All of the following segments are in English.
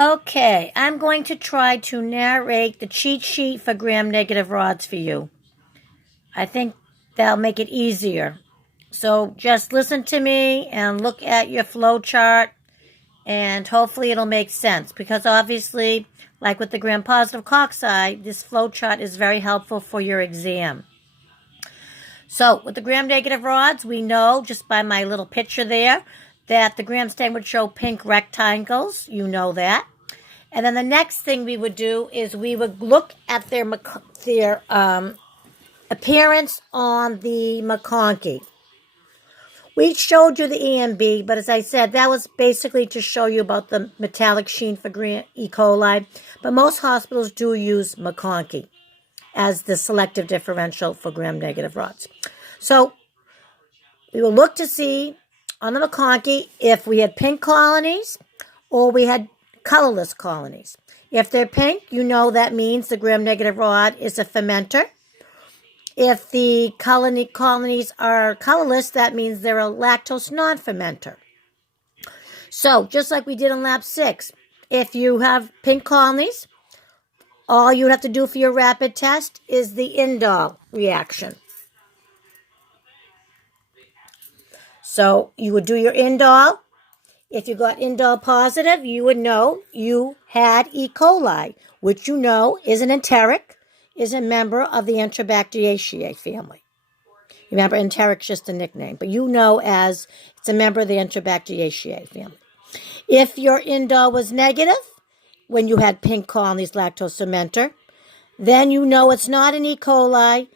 Okay, I'm going to try to narrate the cheat sheet for gram-negative rods for you. I think that'll make it easier. So just listen to me and look at your flow chart, and hopefully it'll make sense. Because obviously, like with the gram-positive cocci, this flow chart is very helpful for your exam. So with the gram-negative rods, we know just by my little picture there that the gram stain would show pink rectangles. You know that. And then the next thing we would do is we would look at their appearance on the McConkey. We showed you the EMB, but as I said, that was basically to show you about the metallic sheen for E. coli. But most hospitals do use McConkey as the selective differential for gram-negative rods. So we will look to see on the McConkey if we had pink colonies or we had colorless colonies. If they're pink, you know that means the gram-negative rod is a fermenter. If the colonies are colorless, that means they're a lactose non-fermenter. So, just like we did in Lab 6, if you have pink colonies, all you have to do for your rapid test is the indole reaction. So, you would do your indole. If you got indole positive, you would know you had E. coli, which you know is an enteric, is a member of the Enterobacteriaceae family. Remember, enteric's just a nickname, but you know as it's a member of the Enterobacteriaceae family. If your indole was negative, when you had pink colonies lactose fermenter, then you know it's not an E. coli,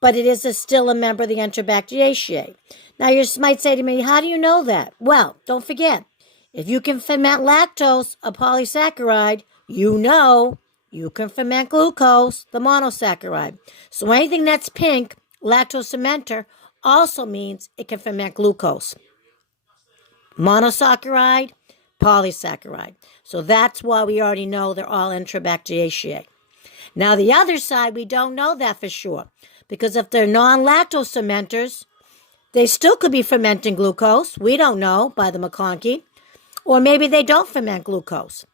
but it is still a member of the Enterobacteriaceae. Now, you might say to me, how do you know that? Well, don't forget, if you can ferment lactose, a polysaccharide, you know you can ferment glucose, the monosaccharide. So anything that's pink, lactose fermenter, also means it can ferment glucose. Monosaccharide, polysaccharide. So that's why we already know they're all Enterobacteriaceae. Now, the other side, we don't know that for sure. Because if they're non-lactose fermenters, they still could be fermenting glucose. We don't know by the McConkey. Or maybe they don't ferment glucose.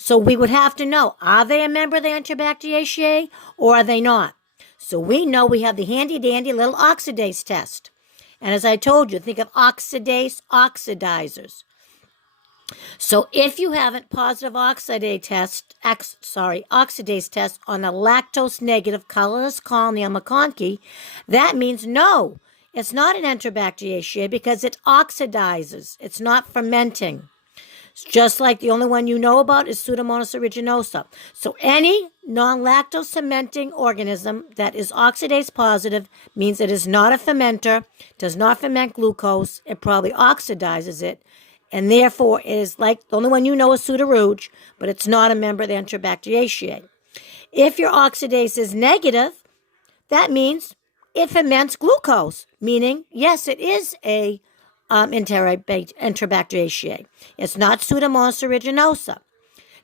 So we would have to know, are they a member of the Enterobacteriaceae or are they not? So we know we have the handy-dandy little oxidase test. And as I told you, think of oxidase oxidizers. So if you have a positive oxidase test on a lactose-negative colorless colony on McConkey, that means no, it's not an Enterobacteriaceae because it oxidizes. It's not fermenting. Just like the only one you know about is Pseudomonas aeruginosa. So any non-lactose fermenting organism that is oxidase positive means it is not a fermenter, does not ferment glucose, it probably oxidizes it, and therefore it is like the only one you know is Pseudorouge, but it's not a member of the Enterobacteriaceae. If your oxidase is negative, that means it ferments glucose, meaning, yes, it is a Enterobacteriaceae. It's not Pseudomonas aeruginosa.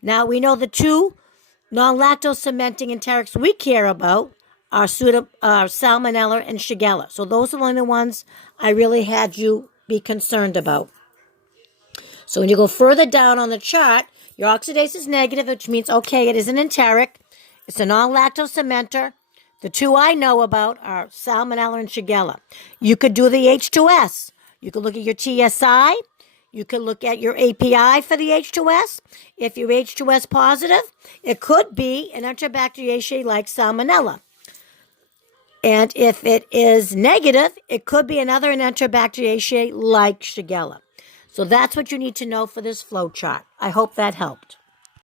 Now, we know the two non-lactose fermenting enterics we care about are Salmonella and Shigella. So those are the only ones I really had you be concerned about. So when you go further down on the chart, your oxidase is negative, which means, okay, it is an enteric. It's a non-lactose fermenter. The two I know about are Salmonella and Shigella. You could do the H2S. You could look at your TSI. You could look at your API for the H2S. If you're H2S positive, it could be an Enterobacteriaceae like Salmonella. And if it is negative, it could be another Enterobacteriaceae like Shigella. So that's what you need to know for this flow chart. I hope that helped.